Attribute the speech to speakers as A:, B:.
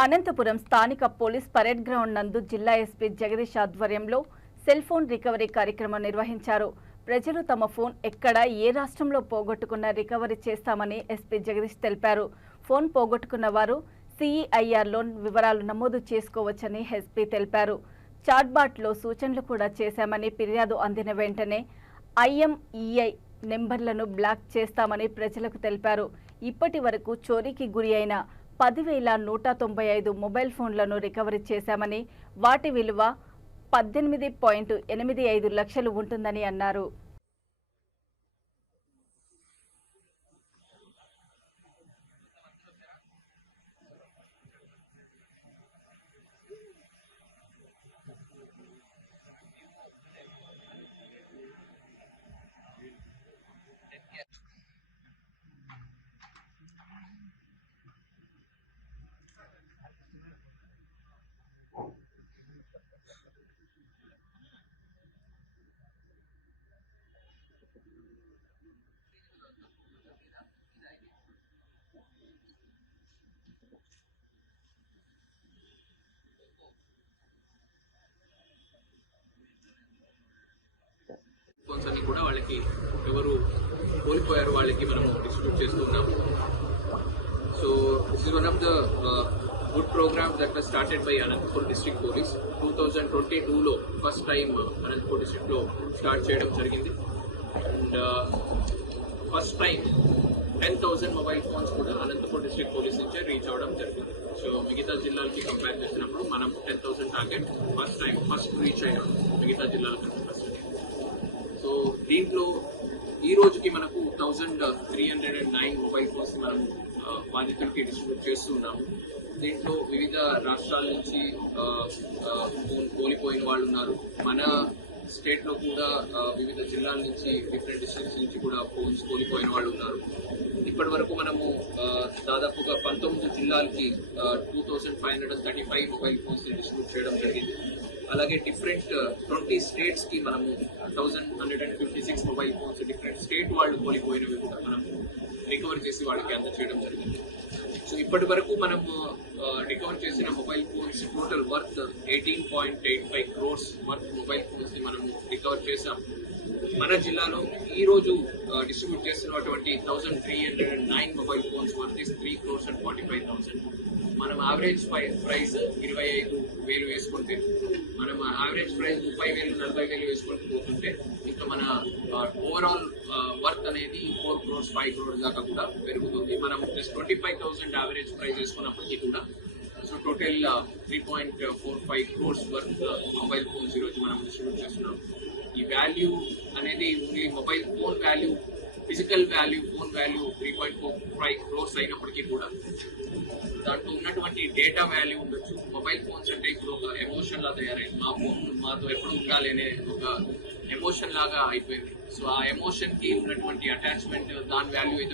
A: అనంతపురం స్థానిక police parade ground నందు జిల్లా ఎస్పీ జగదీష్ ఆధ్వర్యంలో సెల్ ఫోన్ రికవరీ కార్యక్రమం నిర్వహించారు. ప్రజలు తమ ఫోన్ ఎక్కడ ఏ రాష్ట్రంలో పోగొట్టుకున్న రికవరీ చేస్తామని ఎస్పీ జగదీష్ తెలిపారు. ఫోన్ పోగొట్టుకున్న వారు సిఈఐఆర్లో వివరాలు నమోదు చేసుకోవచ్చని ఎస్పీ తెలిపారు. చాట్బాట్లో సూచనలు కూడా చేశామని ఫిర్యాదు అందిన వెంటనే ఐఎంఈఐ నెంబర్లను బ్లాక్ చేస్తామని ప్రజలకు తెలిపారు. ఇప్పటి వరకు చోరీకి గురి అయిన పదివేల నూట తొంభై ఐదు మొబైల్ ఫోన్లను రికవరీ చేశామని వాటి విలువ పద్దెనిమిది పాయింట్ ఎనిమిది ఐదు లక్షలు ఉంటుందని అన్నారు
B: ఫోన్స్ అన్ని కూడా వాళ్ళకి ఎవరు కోల్పోయారు వాళ్ళకి మనము డిస్ట్రిబ్యూట్ చేస్తున్నాము so this is one of the good programme that was started by Anantapur district police two thousand twenty టూలో ఫస్ట్ టైం అనంతపూర్ డిస్ట్రిక్ట్లో స్టార్ట్ చేయడం జరిగింది. And first time ten thousand mobile phones కూడా అనంతపూర్ డిస్ట్రిక్ట్ పోలీస్ నుంచే reach అవ్వడం జరిగింది. So మిగతా జిల్లాలకి కంపేర్ చేసినప్పుడు మనం ten thousand target first time first reach అయినాం మిగతా జిల్లాల కంటే ఫస్ట్ సో దీంట్లో ఈ రోజుకి మనకు thousand three hundred and nine mobile phones మనం బాధితులకి డిస్ట్రిబ్యూట్ చేస్తున్నాము దీంట్లో వివిధ రాష్ట్రాల నుంచి ఫోన్ కోల్పోయిన వాళ్ళు ఉన్నారు. మన స్టేట్లో కూడా వివిధ జిల్లాల నుంచి డిఫరెంట్ డిస్ట్రిక్ట్స్ నుంచి కూడా ఫోన్స్ కోల్పోయిన వాళ్ళు ఉన్నారు. ఇప్పటి వరకు మనము దాదాపుగా పంతొమ్మిది జిల్లాలకి two thousand five hundred thirty five mobile phones distribute చేయడం జరిగింది. అలాగే డిఫరెంట్ ట్వంటీ స్టేట్స్కి మనము thousand hundred and fifty six mobile phones different state వాళ్ళు కోల్పోయినవి కూడా మనము రికవర్ చేసి వాళ్ళకి అందచేయడం జరిగింది. సో ఇప్పటి వరకు మనము uh, రికవర్ చేసిన mobile phones total worth eighteen point eight five crores worth mobile ఫోన్స్ని మనము రికవర్ చేసాం మన జిల్లాలో ఈ రోజు uh, డిస్ట్రిబ్యూట్ చేస్తున్నటువంటి thousand three hundred and nine mobile phones worth is three crores and forty five thousand మనం average price ఇరవై ఐదు వేలు వేసుకుంటే యావరేజ్ ప్రైస్ ముప్పై వేలు నలభై వేలు వేసుకుంటూ పోతుంటే ఇంకా మన ఓవరాల్ వర్త్ అనేది ఫోర్ క్రోర్స్ ఫైవ్ క్రోర్స్ దాకా కూడా పెరుగుతుంది. మనం just twenty five thousand average price వేసుకున్నప్పటికీ కూడా so total three point four five crores worth mobile phones ఈరోజు మనం డిస్ట్రిబ్యూట్ చేస్తున్నాం. ఈ వాల్యూ అనేది only mobile phone value physical value phone value three point four five crores అయినప్పటికీ కూడా దాంట్లో ఉన్నటువంటి డేటా వాల్యూ ఉండొచ్చు. మొబైల్ ఫోన్స్ ఎమోషన్ లా తయారైంది మా ఫోన్ మాతో ఎప్పుడు ఉండాలి అనే ఒక ఎమోషన్ లాగా అయిపోయింది సో ఆ ఎమోషన్ కి ఉన్నటువంటి అటాచ్మెంట్ దాని వాల్యూ అయితే